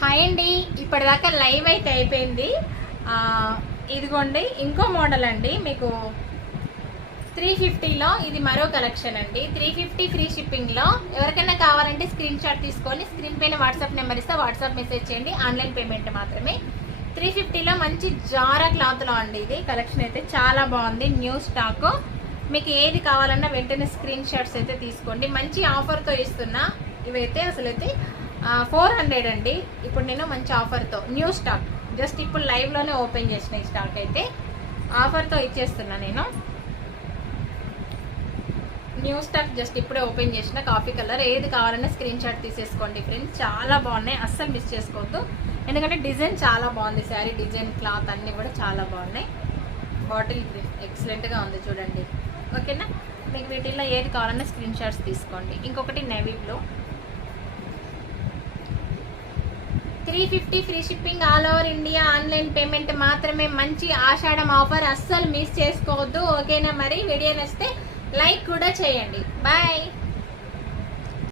Hi అండి, ఇప్పటిదాకా live అయితే అయిపోయింది. ఇదిగోండి ఇంకో మోడల్ అండి. మీకు 350లో ఇది మరో కలెక్షన్ అండి. 350 ఫ్రీ షిప్పింగ్ లో. ఎవరికైనా కావాలంటే స్క్రీన్ షాట్ తీసుకొని స్క్రీన్ పైన వాట్సాప్ నెంబర్ ఇస్తే వాట్సాప్ మెసేజ్ చేయండి. ఆన్లైన్ పేమెంట్ మాత్రమే. 350లో మంచి జారా క్లాత్ లో అండి. ఇది కలెక్షన్ అయితే చాలా బాగుంది. New stock. మీకు ఏది కావాలన్నా వెంటనే స్క్రీన్ షాట్స్ అయితే తీసుకోండి. మంచి ఆఫర్ తో ఇస్తున్నా. ఇవైతే అసలైతే 400 అండి. ఇప్పుడు నేను మంచి ఆఫర్తో న్యూ స్టాక్ జస్ట్ ఇప్పుడు లైవ్ లోనే ఓపెన్ చేసిన ఈ స్టాక్ అయితే ఆఫర్తో ఇచ్చేస్తున్నా. నేను న్యూ స్టాక్ జస్ట్ ఇప్పుడే ఓపెన్ చేసిన. Coffee colour. ఏది కావాలన్నా స్క్రీన్ షాట్ తీసేసుకోండి ఫ్రెండ్స్. చాలా బాగున్నాయి, అస్సలు మిస్ చేసుకోవద్దు. ఎందుకంటే డిజైన్ చాలా బాగుంది. శారీ డిజైన్, క్లాత్ అన్ని కూడా చాలా బాగున్నాయి. బాటిల్ గ్రీన్ ఎక్సలెంట్గా ఉంది చూడండి. ఓకేనా, మీకు వీటిల్లో ఏది కావాలన్నా స్క్రీన్ షాట్స్ తీసుకోండి. ఇంకొకటి navy blue 350 free shipping all over India. Online payment మాత్రమే. మంచి ఆషాఢం ఆఫర్, అస్సలు మిస్ చేసుకోవద్దు. ఓకేనా, మరి వీడియో నచ్చితే లైక్ కూడా చేయండి. బాయ్.